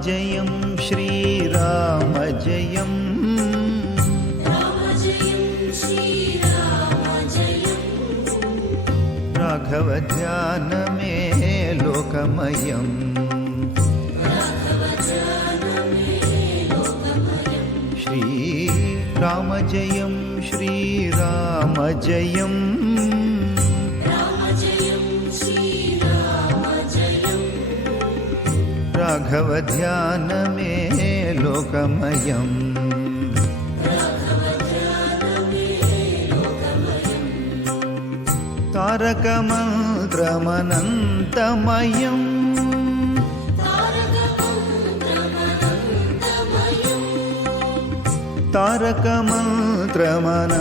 रामजयं श्रीरामजयं राघवध्यानमे लोकमयम् श्रीरामजयं श्रीरामजयं राघवध्यानमे लोकमयम् तारकमन्त्रमनन्तमयम्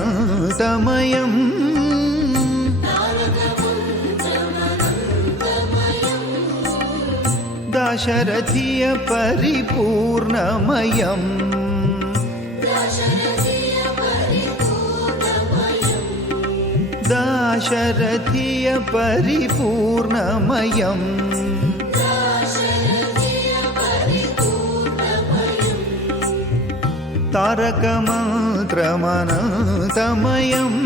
तारकमन्त्रमनन्तमयम् दाशरथीय परिपूर्णमयम् दाशरथीय परिपूर्णमयम् तारकमन्त्रमनन्तमयम्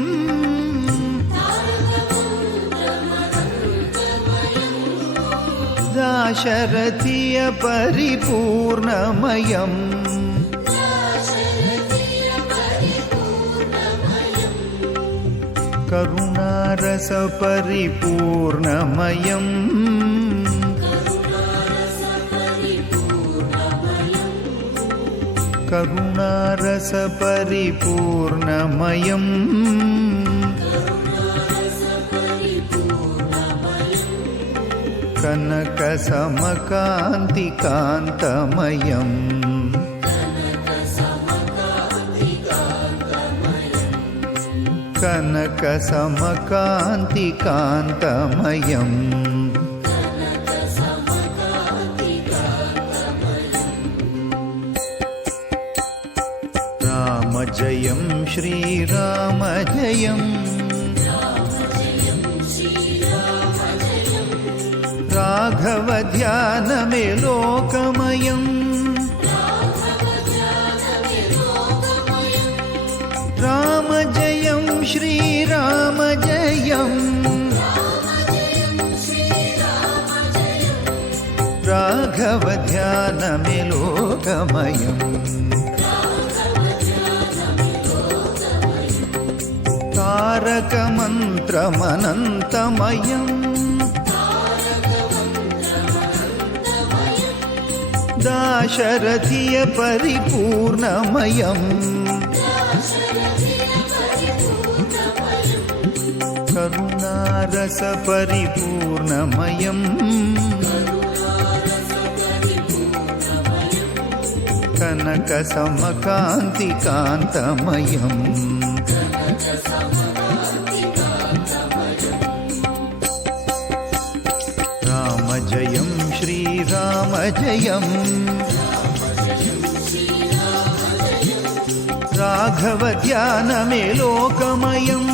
दाशरथीय परिपूर्णमयम् करुणारस परिपूर्णमयम् करुणारस परिपूर्णमयम् कनकसमकान्तिकान्तमयम् कनकसमकान्तिकान्तमयम् रामजयं श्रीरामजयम् राघवध्यानमे लोकमयम् रामजयं श्रीरामजयम् राघवध्यानमे लोकमयम् तारकमन्त्रमनन्तमयम् दाशरथीय परिपूर्णमयम् करुणारस परिपूर्णमयम् कनकसमकान्तिकान्तमयम् रामजयं श्रीरामजयम् राघवध्यानमे लोकमयम्